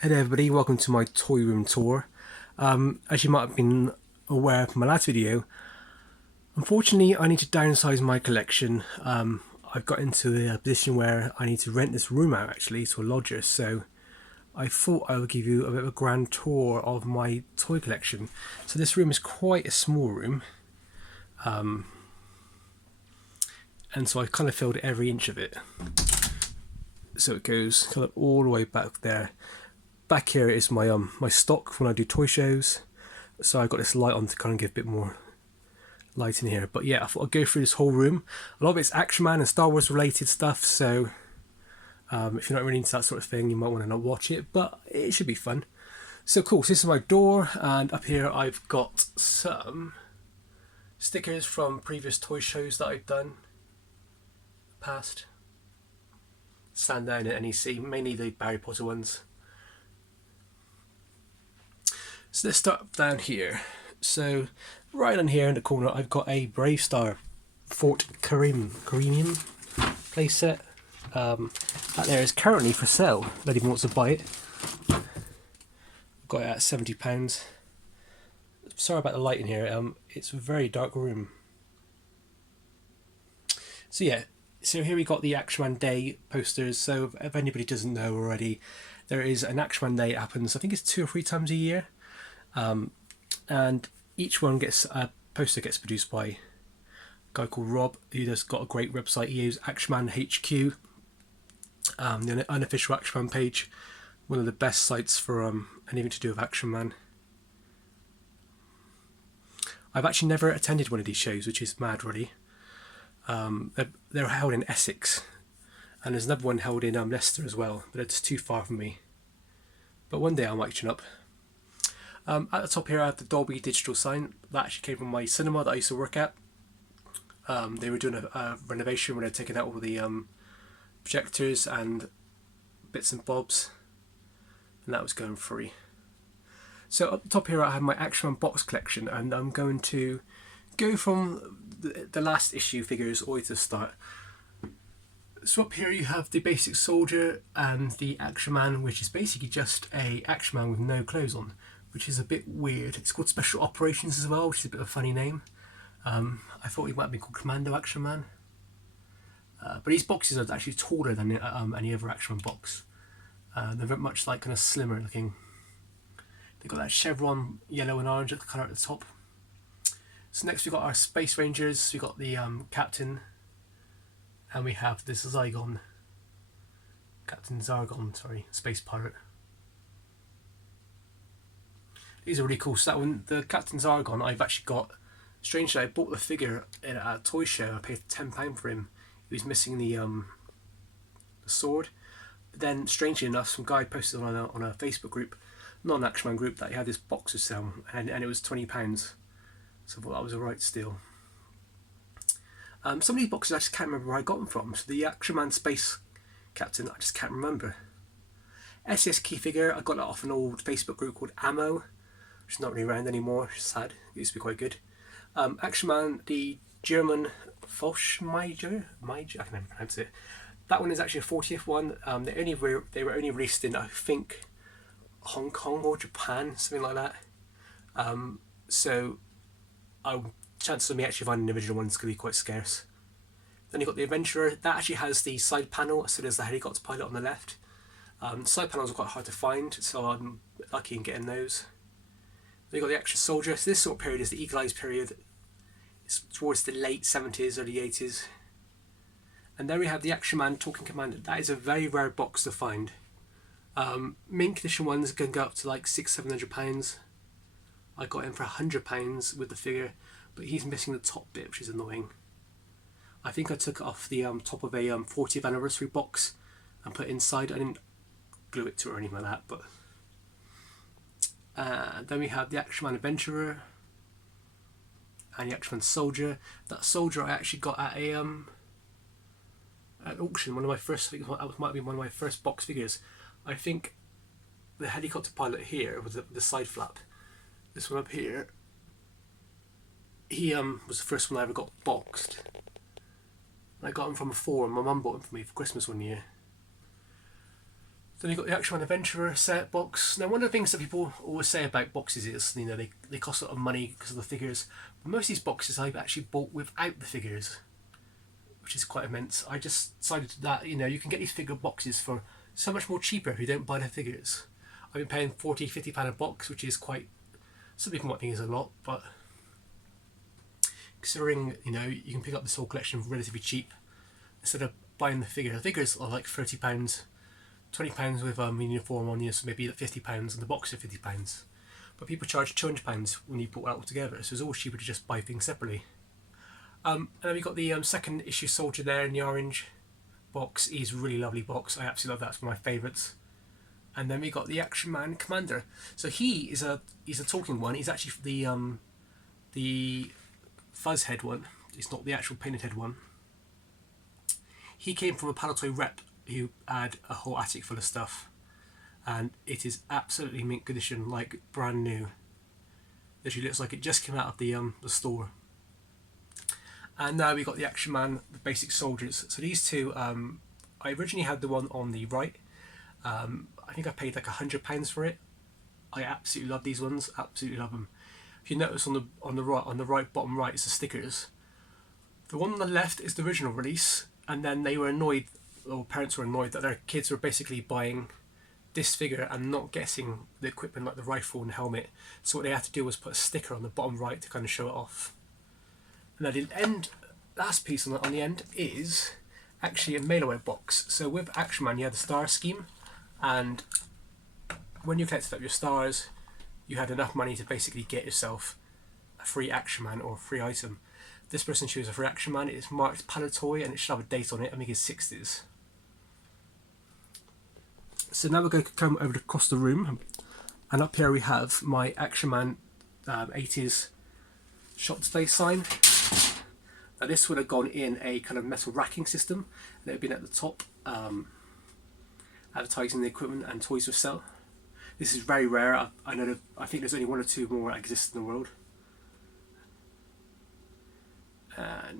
Hello everybody, welcome to my toy room tour. As you might have been aware from my last video, unfortunately I need to downsize my collection. I've got into the position where I need to rent this room out actually to a lodger, so I thought I would give you a bit of a grand tour of my toy collection. So this room is quite a small room, and so I kind of filled every inch of it. So it goes kind of all the way back there. Back here is my my stock when I do toy shows, so I got this light on to kind of give a bit more light in here. But yeah, I thought I'd go through this whole room. A lot of it's Action Man and Star Wars related stuff, so if you're not really into that sort of thing, you might want to not watch it, but it should be fun. So cool, so this is my door, and up here I've got some stickers from previous toy shows that I've done past. Sandown at NEC, mainly the Harry Potter ones. So let's start down here. So right on here in the corner I've got a Brave Star Fort Carinium playset. That there is currently for sale. If anyone wants to buy it. I've got it at £70. Sorry about the light in here, it's a very dark room. So yeah, so here we got the Action Man Day posters. So if anybody doesn't know already, there is an Action Man Day that happens, I think it's 2 or 3 times a year. And each one gets a poster gets produced by a guy called Rob, who has got a great website. He uses Action Man HQ, the unofficial Action Man page, one of the best sites for anything to do with Action Man. I've actually never attended one of these shows, which is mad really. They're held in Essex, and there's another one held in Leicester as well, but it's too far from me. But one day I might turn up. At the top here I have the Dolby digital sign. That actually came from my cinema that I used to work at. They were doing a renovation where they're taking out all the projectors and bits and bobs, and that was going free. So up the top here I have my Action Man box collection, and I'm going to go from the last issue figures all the way to the start. So up here you have the basic soldier and the Action Man, which is basically just a Action Man with no clothes on, which is a bit weird. It's called Special Operations as well, which is a bit of a funny name. I thought he might be called Commando Action Man. But these boxes are actually taller than any other Action Man box. They're very much like kind of slimmer looking. They've got that chevron yellow and orange colour at the top. So next we've got our Space Rangers. We've got the Captain, and we have this Zygon. Captain Zargon, sorry, Space Pirate. These are really cool. So that one, the Captain Zargon, I've actually got. Strangely, I bought the figure at a toy show. I paid £10 for him. He was missing the sword. But then, strangely enough, some guy posted on a Facebook group, not an Action Man group, that he had this box to sell, and it was £20. So I thought that was a right steal. Some of these boxes I just can't remember where I got them from. So the Action Man Space Captain, I just can't remember. SES key figure, I got that off an old Facebook group called Ammo, which is not really around anymore, which is sad. It used to be quite good. Action Man, the German Fallschirmjäger, I can never pronounce it. That one is actually a 40th one. They were only released in, I think, Hong Kong or Japan, something like that. So chances of me actually finding the original ones could be quite scarce. Then you've got the Adventurer. That actually has the side panel, so there's the helicopter pilot on the left. Side panels are quite hard to find, so I'm lucky in getting those. Then you've got the Action Soldier. So this sort of period is the Eagle Eyes period. It's towards the late 70s, early 80s. And then we have the Action Man Talking Commander. That is a very rare box to find. Mint condition ones can go up to like £600-700. I got him for £100 with the figure, but he's missing the top bit, which is annoying. I think I took it off the top of a 40th anniversary box and put it inside. I didn't glue it to it or anything like that, but then we have the Action Man Adventurer and the Action Man Soldier. That Soldier I actually got at a at auction. One of my first, that might be one of my first box figures. I think the helicopter pilot here with the side flap. This one up here. He was the first one I ever got boxed. I got him from a forum. My mum bought him for me for Christmas one year. Then you've got the Action Man Adventurer set box. Now, one of the things that people always say about boxes is, you know, they cost a lot of money because of the figures. But most of these boxes I've actually bought without the figures, which is quite immense. I just decided that, you know, you can get these figure boxes for so much more cheaper if you don't buy the figures. I've been paying £40–50 a box, which is quite, some people might think is a lot, but considering, you know, you can pick up this whole collection relatively cheap instead of buying the figure. The figures are like £30, £20 with uniform on, you know, so maybe £50, and the box are £50. But people charge £200 when you put it all together, so it's always cheaper to just buy things separately. And then we got the second issue soldier there in the orange box. He's a really lovely box. I absolutely love that. It's one of my favourites. And then we got the Action Man Commander. So he's a talking one. He's actually the fuzz head one. It's not the actual painted head one. He came from a Palatoy rep who had a whole attic full of stuff, and it is absolutely mint condition, like brand new. Literally looks like it just came out of the store. And now we got the Action Man, the basic soldiers. So these two, I originally had the one on the right. I think I paid like £100 for it. I absolutely love these ones. Absolutely love them. If you notice on the right bottom right is the stickers. The one on the left is the original release, and then they were annoyed, or parents were annoyed that their kids were basically buying this figure and not getting the equipment like the rifle and helmet. So what they had to do was put a sticker on the bottom right to kind of show it off. And then the last piece on the end is actually a mail-away box. So with Action Man, you had the star scheme, and when you collected up your stars, you had enough money to basically get yourself a free Action Man or a free item. This person chose a free Action Man. It's marked Palatoy and it should have a date on it. I think it's 60s. So now we're going to come over across the room, and up here we have my Action Man 80s shop display sign. Now this would have gone in a kind of metal racking system, and it would have been at the top, advertising the equipment and toys for sale. This is very rare. I think there's only one or two more that exist in the world.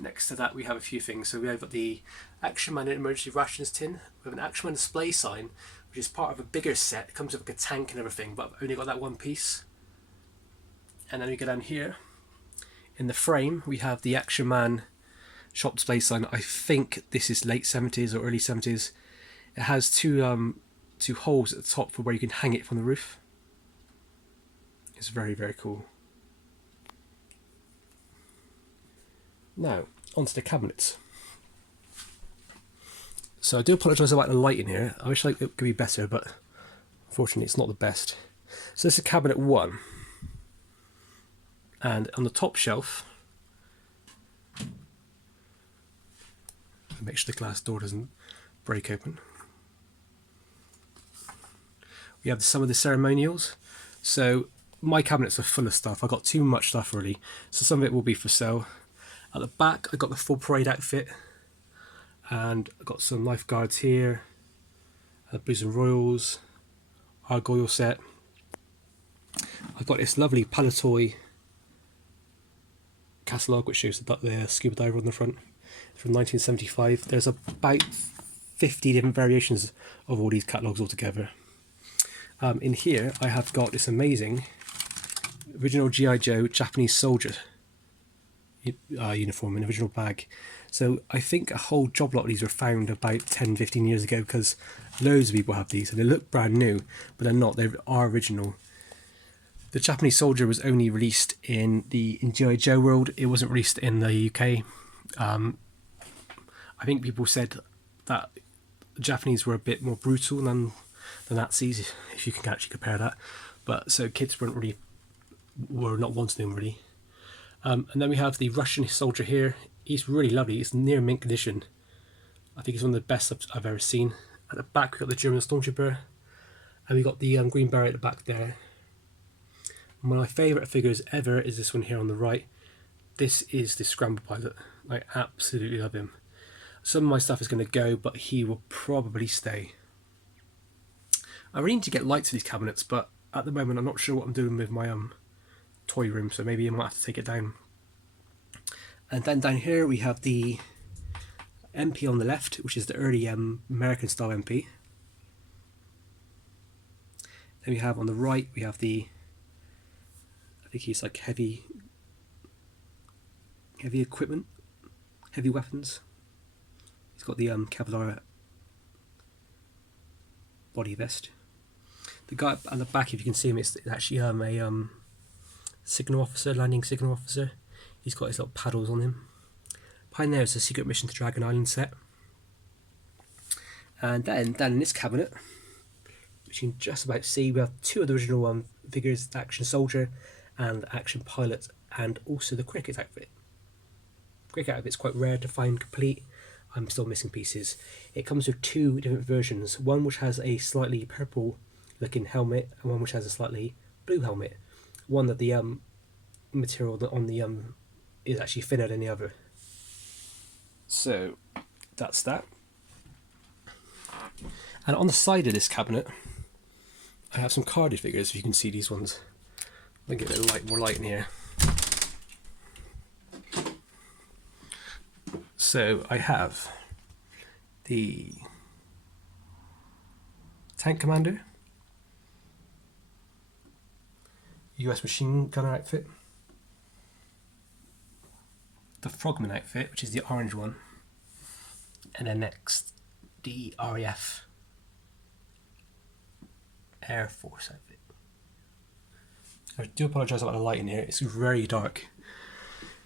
Next to that we have a few things. So we have got the Action Man emergency rations tin. We have an Action Man display sign, which is part of a bigger set. It comes with like a tank and everything, but I've only got that one piece. And then we go down here. In the frame we have the Action Man shop display sign. I think this is late 70s or early 70s. It has two holes at the top for where you can hang it from the roof. It's very, very cool. Now, onto the cabinets. So I do apologise about the light in here. I wish it could be better, but unfortunately it's not the best. So this is cabinet 1. And on the top shelf, make sure the glass door doesn't break open, we have some of the ceremonials. So my cabinets are full of stuff. I got too much stuff really, so some of it will be for sale. At the back I got the full parade outfit, and I got some lifeguards here, Blues and Royals, Argyle set. I've got this lovely Palatoy catalogue which shows the scuba diver on the front from 1975. There's about 50 different variations of all these catalogues altogether. In here I have got this amazing original G.I. Joe Japanese soldier uniform in original bag. So I think a whole job lot of these were found about 10–15 years ago, because loads of people have these and they look brand new, but they're not. They are original. The Japanese soldier was only released in G.I. Joe world. It wasn't released in the UK. I think people said that the Japanese were a bit more brutal than the Nazis, if you can actually compare that. But so kids were not wanting them really. And then we have the Russian soldier here. He's really lovely. He's near mint condition. I think he's one of the best I've ever seen. At the back we've got the German stormtrooper, and we've got the green beret at the back there. One of my favourite figures ever is this one here on the right. This is the Scramble Pilot. I absolutely love him. Some of my stuff is going to go, but he will probably stay. I really need to get lights for these cabinets, but at the moment I'm not sure what I'm doing with my toy room, so maybe I might have to take it down. And then down here we have the MP on the left, which is the early American style MP. Then we have on the right, we have the, I think he's like heavy equipment, heavy weapons. He's got the Kevlar body vest. The guy at the back, if you can see him, it's actually a signal officer, landing signal officer. He's got his little paddles on him. Behind there is a secret mission to Dragon Island set. And then down in this cabinet, which you can just about see, we have two of the original figures, the Action Soldier and the Action Pilot, and also the Cricket outfit. Cricket outfit's quite rare to find complete. I'm still missing pieces. It comes with two different versions, one which has a slightly purple looking helmet and one which has a slightly blue helmet. One that the material on the is actually thinner than the other. So that's that. And on the side of this cabinet, I have some carded figures. If you can see these ones, let me get a little more light in here. So I have the Tank Commander, US Machine Gunner outfit, the Frogman outfit, which is the orange one, and then next the RAF Air Force outfit. I do apologise about the light in here, it's very dark.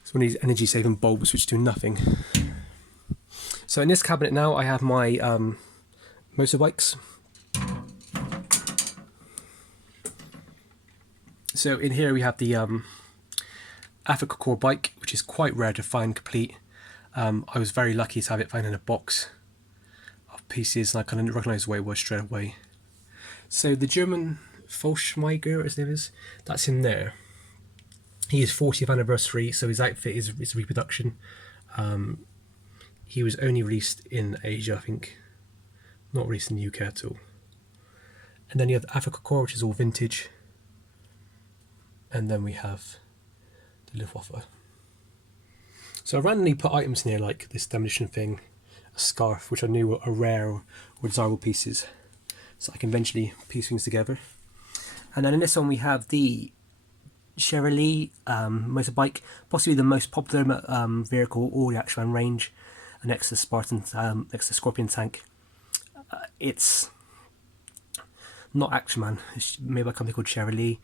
It's one of these energy saving bulbs which do nothing. So in this cabinet now I have my motorbikes. So in here we have the Africa Corps bike, which is quite rare to find complete. I was very lucky to have it found in a box of pieces, and I kind of recognised what it was straight away. So the German Fallschirmjäger, his name is, that's in there. He is 40th anniversary, so his outfit is reproduction. He was only released in Asia, I think, not released in the UK at all. And then you have the Africa Corps, which is all vintage. And then we have the Luftwaffe. So I randomly put items in here like this demolition thing, a scarf, which I knew are rare or desirable pieces, so I can eventually piece things together. And then in this one we have the Chevrolet motorbike, possibly the most popular vehicle all the Action Man range, next to next to Scorpion tank. It's not Action Man, it's made by a company called Chevrolet,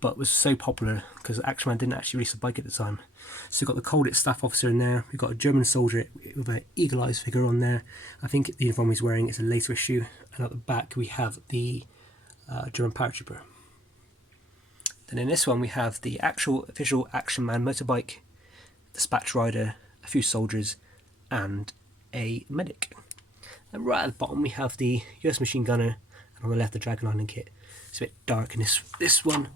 but was so popular because Action Man didn't actually release a bike at the time. So we've got the Colditz staff officer in there, we've got a German soldier with an eagle-eyed figure on there. I think the uniform he's wearing is a later issue, and at the back we have the German paratrooper. Then in this one we have the actual official Action Man motorbike, dispatch rider, a few soldiers, and a medic. And right at the bottom we have the US Machine Gunner, and on the left the Dragon Island kit. It's a bit dark in this one.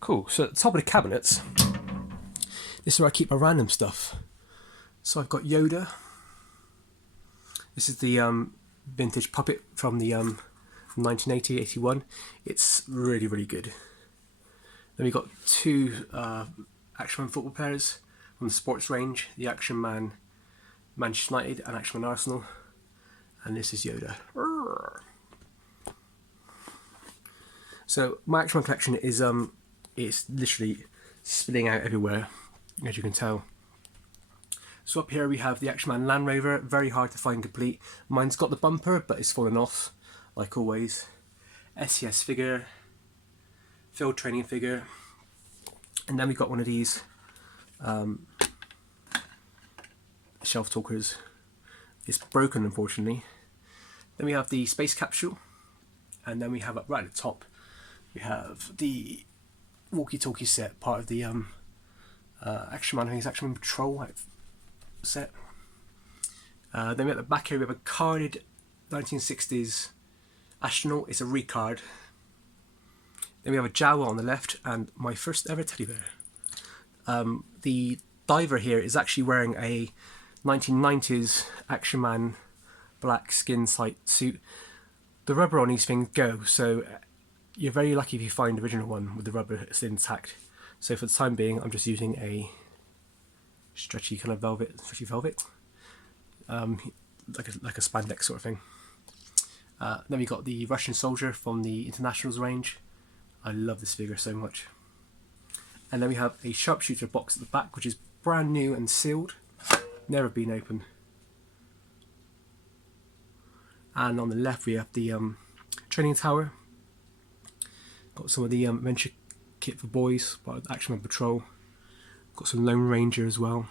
Cool, so at the top of the cabinets, this is where I keep my random stuff. So I've got Yoda. This is the vintage puppet from the from 1980-81. It's really, really good. Then we've got two Action Man football players from the sports range, the Action Man Manchester United and Action Man Arsenal. And this is Yoda. So my Action Man collection is it's literally spilling out everywhere, as you can tell. So up here we have the Action Man Land Rover, very hard to find complete. Mine's got the bumper, but it's fallen off, like always. SES figure, field training figure, and then we've got one of these shelf talkers. It's broken, unfortunately. Then we have the space capsule, and then we have up right at the top, we have the walkie-talkie set, part of the Action Man, I think it's Action Man Patrol set. Then we at the back here we have a carded 1960s astronaut. It's a recard. Then we have a Jawa on the left, and my first ever teddy bear. The diver here is actually wearing a 1990s Action Man black skin tight suit. The rubber on these things go, so you're very lucky if you find the original one with the rubber still intact. So for the time being, I'm just using a stretchy kind of velvet, like a spandex sort of thing. Then we got the Russian soldier from the Internationals range. I love this figure so much. And then we have a sharpshooter box at the back, which is brand new and sealed, never been opened. And on the left we have the training tower. Got some of the adventure kit for boys, part of the Action Man Patrol. Got some Lone Ranger as well.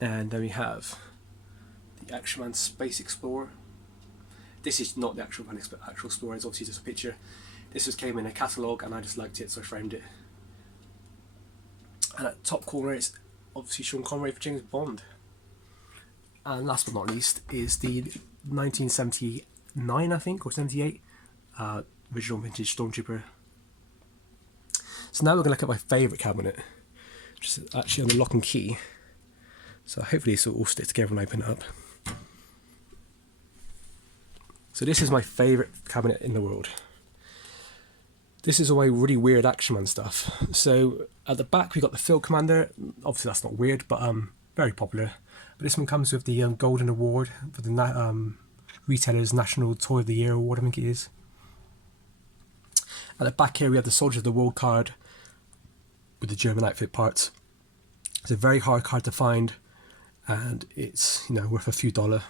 And then we have the Action Man Space Explorer. This is not the actual Explorer, it's obviously just a picture. This just came in a catalogue and I just liked it, so I framed it. And at the top corner it's obviously Sean Connery for James Bond. And last but not least is the 1979, I think, or 78, original vintage Stormtrooper. So now we're going to look at my favourite cabinet, which is actually on the lock and key. So hopefully this will all stick together when I open it up. So this is my favourite cabinet in the world. This is all my really weird Action Man stuff. So at the back we got the Field Commander. Obviously that's not weird, but very popular. But this one comes with the Golden Award for the Retailer's National Toy of the Year Award, I think it is. At the back here we have the Soldier of the World card with the German outfit parts. It's a very hard card to find, and it's, you know, worth a few $.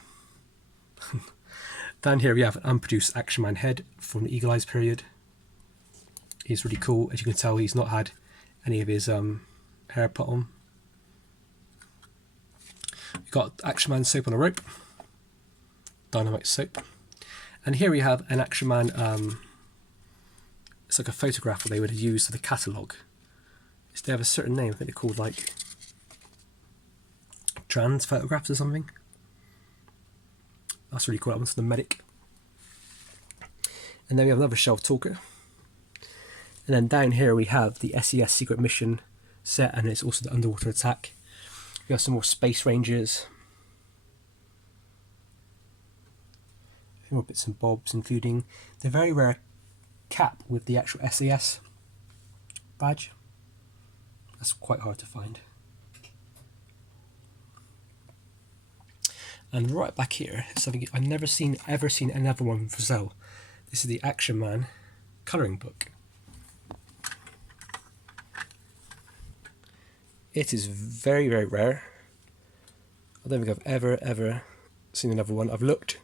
Down here we have an unproduced Action Man head from the Eagle Eyes period. He's really cool. As you can tell, he's not had any of his hair put on. We've got Action Man soap on a rope, Dynamite soap, and here we have an Action Man. It's like a photograph that they would have used for the catalogue. They have a certain name. I think they're called like trans photographs or something. That's really cool. That one's the medic. And then we have another shelf talker. And then down here we have the SES Secret Mission set, and it's also the Underwater Attack. We have some more Space Rangers. A few more bits and bobs, including the very rare cap with the actual SES badge. That's quite hard to find. And right back here is something I've never ever seen another one for sale. This is the Action Man colouring book. It is very, very rare. I don't think I've ever seen another one. I've looked,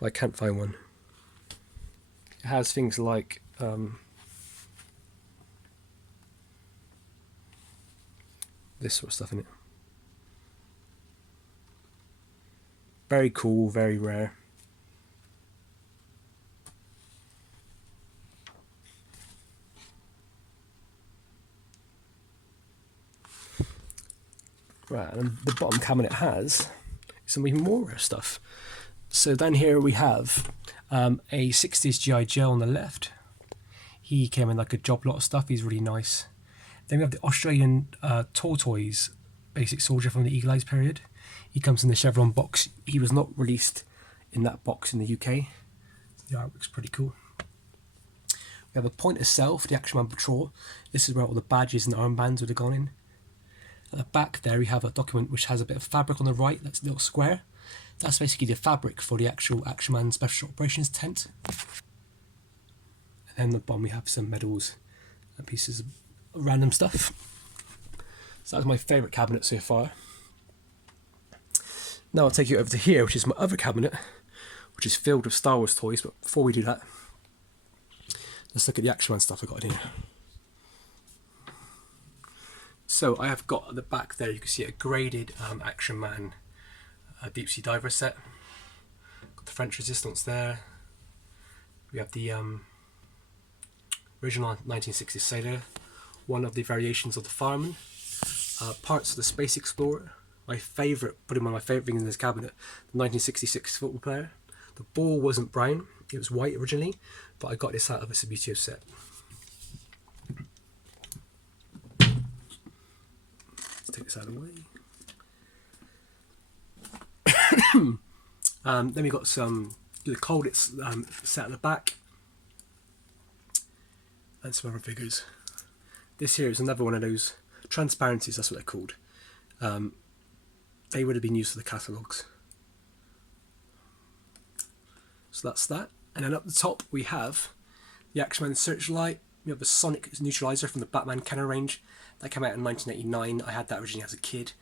but I can't find one. It has things like this sort of stuff in it. Very cool, very rare. Right, and the bottom cabinet has some even more rare stuff. So down here we have a 60s G.I. Joe on the left. He came in like a job lot of stuff. He's really nice. Then we have the Australian Tortoise basic soldier from the Eagle Eyes period. He comes in the Chevron box. He was not released in that box in the UK. The artwork's pretty cool. We have a Pointer Cell for the Action Man Patrol. This is where all the badges and armbands would have gone in. At the back there we have a document which has a bit of fabric on the right. That's a little square. That's basically the fabric for the actual Action Man Special Operations tent. And then at the bottom we have some medals and pieces of random stuff. So that's my favourite cabinet so far. Now I'll take you over to here, which is my other cabinet, which is filled with Star Wars toys. But before we do that, let's look at the Action Man stuff I got in here. So I have got at the back there, you can see a graded Action Man deep sea diver set. Got the French Resistance there. We have the original 1960s sailor, one of the variations of the fireman, parts of the Space Explorer. My favourite, putting one of my favourite things in this cabinet, the 1966 football player. The ball wasn't brown, it was white originally, but I got this out of a Subutio set. Let's take this out of the way. Then we got some the Colditz set at the back, and some other figures. This here is another one of those transparencies, that's what they're called. They would have been used for the catalogues. So that's that. And then up the top we have the Axeman Searchlight. We have the Sonic Neutralizer from the Batman Kenner range. That came out in 1989. I had that originally as a kid.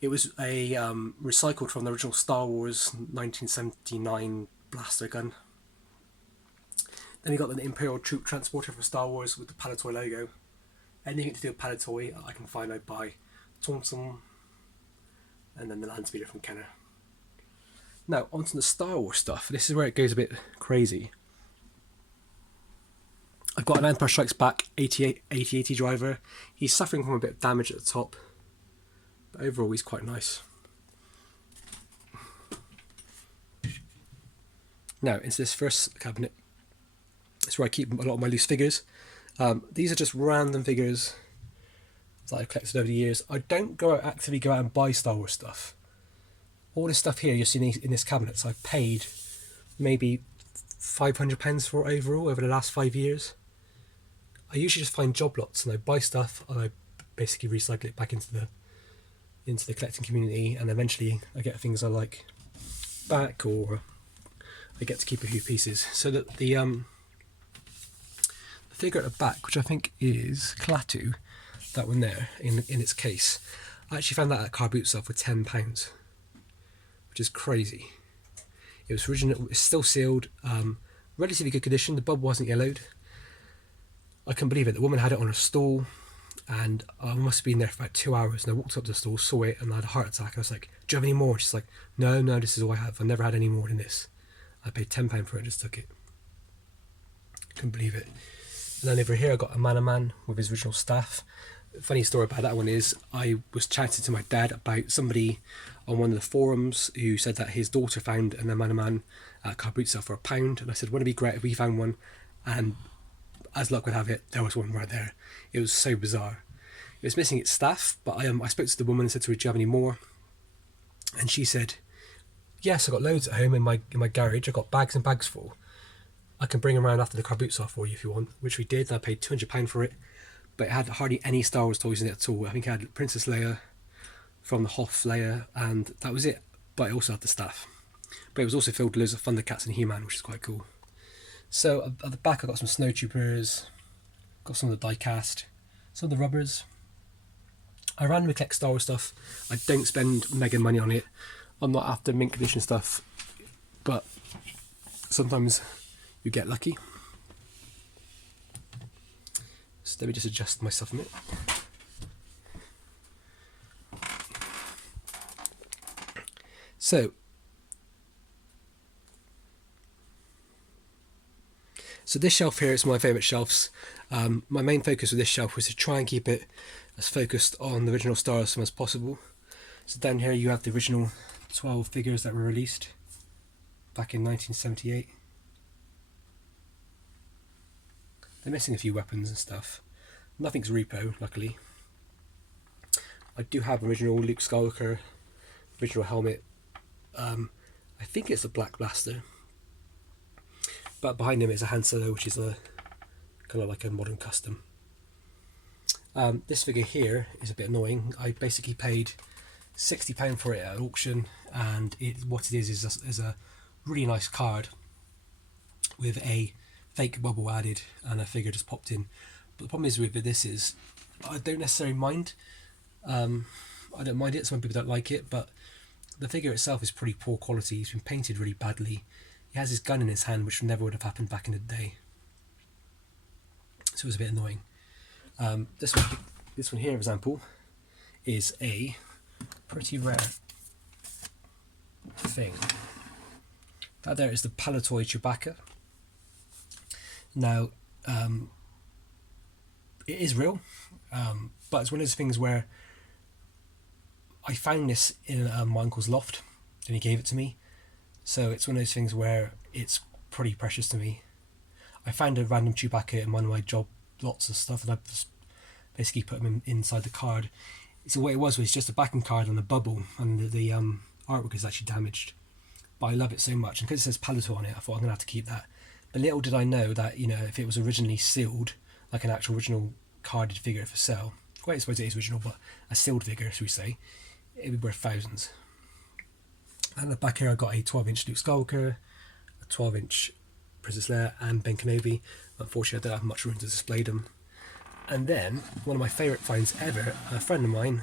It was a recycled from the original Star Wars 1979 blaster gun. Then we got the Imperial Troop Transporter from Star Wars with the Palitoy logo. Anything to do with Palitoy I can find, I buy. Thompson, and then the Land Speeder from Kenner. Now onto the Star Wars stuff. This is where it goes a bit crazy. I've got an Empire Strikes Back 8080 driver. He's suffering from a bit of damage at the top, but overall he's quite nice. Now into this first cabinet. It's where I keep a lot of my loose figures. These are just random figures that I've collected over the years. I don't actively go out and buy Star Wars stuff. All this stuff here you're seeing in this cabinet, so I've paid maybe £500 for overall over the last 5 years. I usually just find job lots and I buy stuff and I basically recycle it back into the collecting community, and eventually I get things I like back, or I get to keep a few pieces. So that the figure at the back, which I think is Klaatu, that one there in its case, I actually found that at car boot sale for £10, which is crazy. It was original, it's still sealed, relatively good condition. The bulb wasn't yellowed. I couldn't believe it. The woman had it on her stall, and I must have been there for about 2 hours. And I walked up to the stall, saw it, and I had a heart attack. I was like, "Do you have any more?" She's like, "No, this is all I have. I've never had any more than this." I paid £10 for it and just took it. Couldn't believe it. And then over here I got a Man with his original staff. Funny story about that one is I was chatting to my dad about somebody on one of the forums who said that his daughter found a Man at car boot sale for £1, and I said, wouldn't it be great if we found one? And as luck would have it, there was one right there. It was so bizarre. It was missing its staff, but I spoke to the woman and said to her, "Do you have any more?" And she said, "Yes, I got loads at home in my garage. I got bags and bags full. I can bring them around after the car boot sale for you if you want," which we did. And I paid £200 for it, but it had hardly any Star Wars toys in it at all. I think it had Princess Leia from the Hoth Leia, and that was it. But it also had the staff. But it was also filled with loads of Thundercats and He-Man, which is quite cool. So at the back I got some Snowtroopers, got some of the die-cast, some of the rubbers. I randomly collect Star Wars stuff. I don't spend mega money on it. I'm not after mint condition stuff, but sometimes you get lucky. So let me just adjust myself a minute. So this shelf here is my favourite shelves. My main focus with this shelf was to try and keep it as focused on the original Star Wars film as possible. So down here you have the original 12 figures that were released back in 1978. They're missing a few weapons and stuff. Nothing's repo, luckily. I do have original Luke Skywalker, original helmet. I think it's a black blaster. But behind him is a Han Solo, which is a kind of like a modern custom. This figure here is a bit annoying. I basically paid £60 for it at auction, and what it is a really nice card with a fake bubble added and a figure just popped in. But the problem is with this is I don't necessarily mind. I don't mind it. Some people don't like it, but the figure itself is pretty poor quality. It's been painted really badly. He has his gun in his hand, which never would have happened back in the day. So it was a bit annoying. This one here, for example, is a pretty rare thing. That there is the Palitoy Chewbacca. Now, it is real, but it's one of those things where I found this in my uncle's loft, and he gave it to me. So it's one of those things where it's pretty precious to me. I found a random Chewbacca in one of my job lots of stuff, and I just basically put him inside the card. So what it was just a backing card on a bubble, and the artwork is actually damaged. But I love it so much, and because it says Palitoy on it, I thought I'm going to have to keep that. But little did I know that, you know, if it was originally sealed, like an actual original carded figure for sale, well, I suppose it is original, but a sealed figure, should we say, it would be worth thousands. And at the back here I got a 12-inch Luke Skywalker, 12-inch Princess Leia and Ben Kenobi. Unfortunately, I don't have much room to display them. And then, one of my favourite finds ever, a friend of mine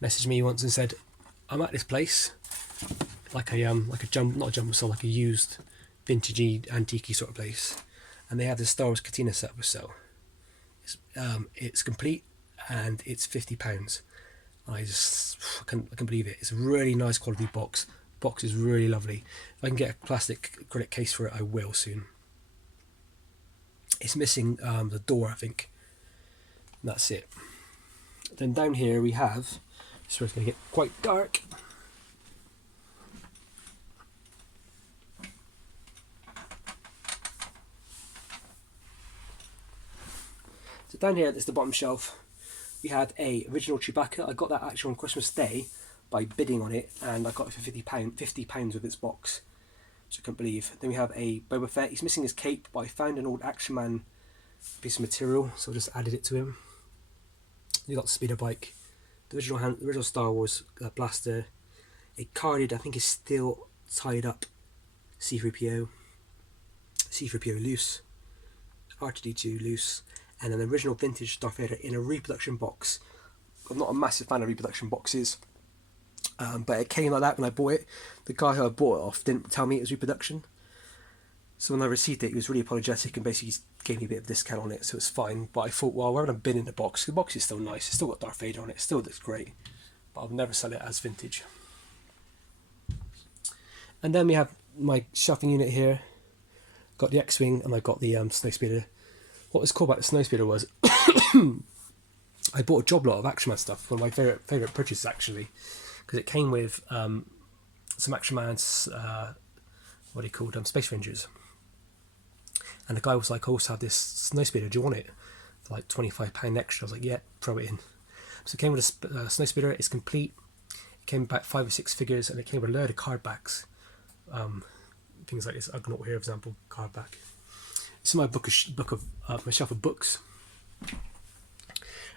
messaged me once and said, I'm at this place, like a not a jumbo sale, like a used, vintagey, antique sort of place, and they have this Star Wars Katina set for sale. It's complete, and it's £50. I can believe it. It's a really nice quality box. The box is really lovely. If I can get a plastic acrylic case for it, I will soon. It's missing the door, I think. And that's it. Then down here we have, so it's going to get quite dark. So down here, there's the bottom shelf. We had a original Chewbacca. I got that actually on Christmas Day by bidding on it, and I got it for £50 with its box, which I couldn't believe. Then we have a Boba Fett. He's missing his cape, but I found an old Action Man piece of material, so I just added it to him. We got the speeder bike, the original Star Wars blaster, a carded, I think is still tied up, C-3PO loose, R2-D2 loose, and an original vintage Darth Vader in a reproduction box. I'm not a massive fan of reproduction boxes, but it came like that when I bought it. The guy who I bought it off didn't tell me it was reproduction, so when I received it, he was really apologetic and basically gave me a bit of discount on it, so it's fine. But I thought, well, rather than bin in the box is still nice. It's still got Darth Vader on it. It still looks great, but I'll never sell it as vintage. And then we have my shelving unit here. Got the X-Wing and I got the Snowspeeder. What was cool about the Snowspeeder was I bought a job lot of Action Man stuff. One of my favourite purchases actually, because it came with some Action Man's what do you call them, Space Rangers. And the guy was like, I also have this Snowspeeder, do you want it? For like £25 extra. I was like, yeah, throw it in. So it came with a Snowspeeder, it's complete. It came with about 5 or 6 figures, and it came with a load of card backs. Things like this Ugnaught here, for example, card back. This is my my shelf of books.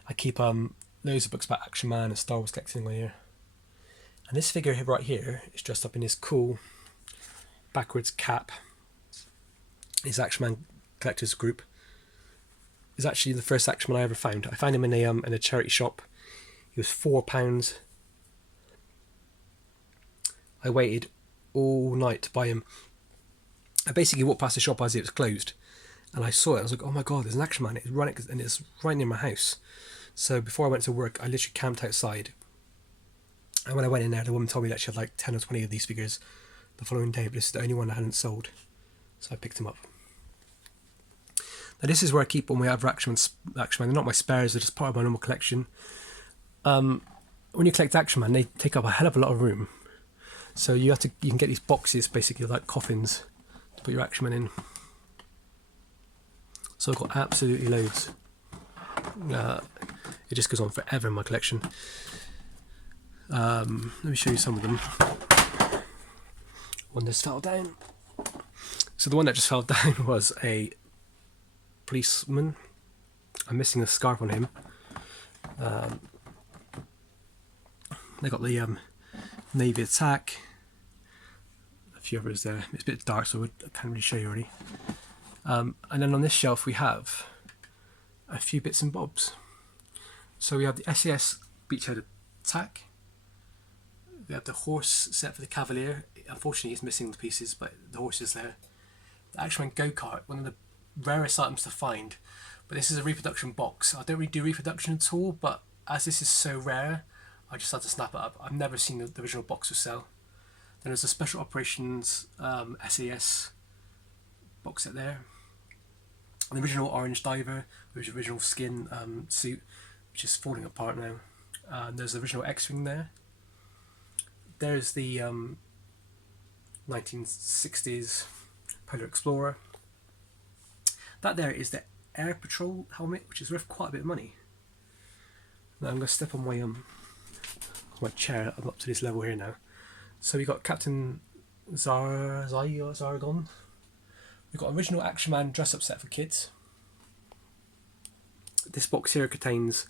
I keep loads of books about Action Man and Star Wars collecting on here. And this figure here, right here, is dressed up in this cool backwards cap. His Action Man collectors group is actually the first Action Man I ever found. I found him in a charity shop. He was £4. I waited all night to buy him. I basically walked past the shop as it was closed, and I saw it. I was like, oh my god, there's an Action Man. It's running, and it's right near my house. So before I went to work, I literally camped outside. And when I went in there, the woman told me that she had like 10 or 20 of these figures the following day, but this is the only one I hadn't sold. So I picked him up. Now this is where I keep all my other Action Man. They're not my spares, they're just part of my normal collection. When you collect Action Man, they take up a hell of a lot of room. So you can get these boxes, basically like coffins, to put your Action Man in. So I've got absolutely loads. It just goes on forever in my collection. Let me show you some of them. One just fell down. So the one that just fell down was a policeman. I'm missing a scarf on him. They got the Navy Attack. A few others there. It's a bit dark, so I can't really show you already. And then on this shelf we have a few bits and bobs. So we have the SAS Beachhead Attack. We have the horse set for the Cavalier. Unfortunately, it's missing the pieces, but the horse is there. The Action Man Go-Kart, one of the rarest items to find. But this is a reproduction box. I don't really do reproduction at all, but as this is so rare, I just had to snap it up. I've never seen the original box for sale. Then there's a Special Operations SAS box set there. An original Orange Diver, with his original skin suit, which is falling apart now. There's the original X-Wing there. There's the 1960s Polar Explorer. That there is the Air Patrol helmet, which is worth quite a bit of money. Now I'm going to step on my chair. I'm up to this level here now. So we got Captain Zaragon. We've got original Action Man dress-up set for kids. This box here contains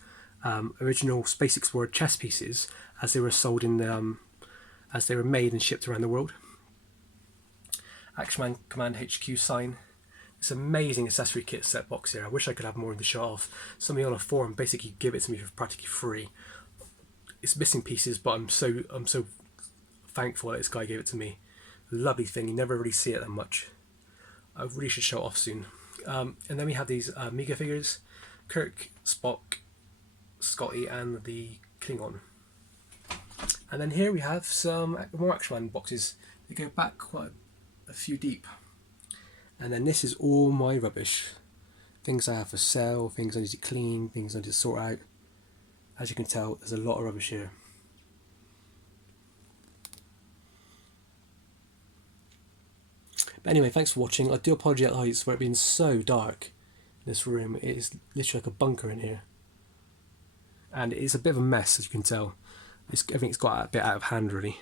original Space Explorer chess pieces as they were sold in as they were made and shipped around the world. Axeman Command HQ sign. This amazing accessory kit set box here. I wish I could have more to show off. Somebody on a forum basically gave it to me for practically free. It's missing pieces, but I'm so thankful that this guy gave it to me. Lovely thing. You never really see it that much. I really should show it off soon. And then we have these Mega figures: Kirk, Spock, Scotty, and the Klingon. And then here we have some more Action Man boxes. They go back quite a few deep. And then this is all my rubbish. Things I have for sale, things I need to clean, things I need to sort out. As you can tell, there's a lot of rubbish here. But anyway, thanks for watching. I do apologise for it being so dark in this room. It is literally like a bunker in here. And it's a bit of a mess, as you can tell. Everything's got a bit out of hand, really.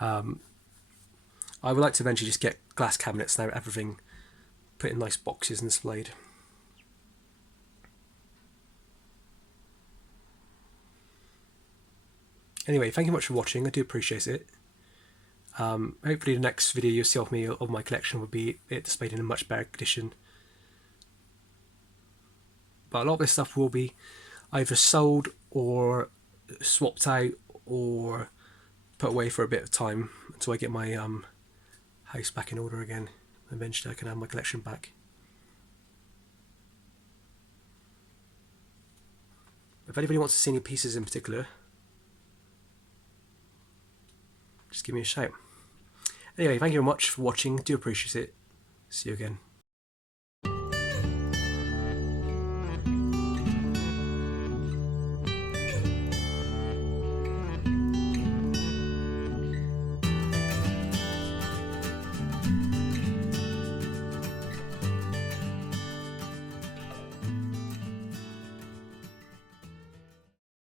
I would like to eventually just get glass cabinets and have everything put in nice boxes and displayed. Anyway, thank you much for watching. I do appreciate it. Hopefully the next video you'll see of me of my collection will be it displayed in a much better condition. But a lot of this stuff will be either sold or swapped out or put away for a bit of time until I get my house back in order again. Eventually I can have my collection back. If anybody wants to see any pieces in particular, just give me a shout. Anyway, thank you very much for watching. Do appreciate it. See you again.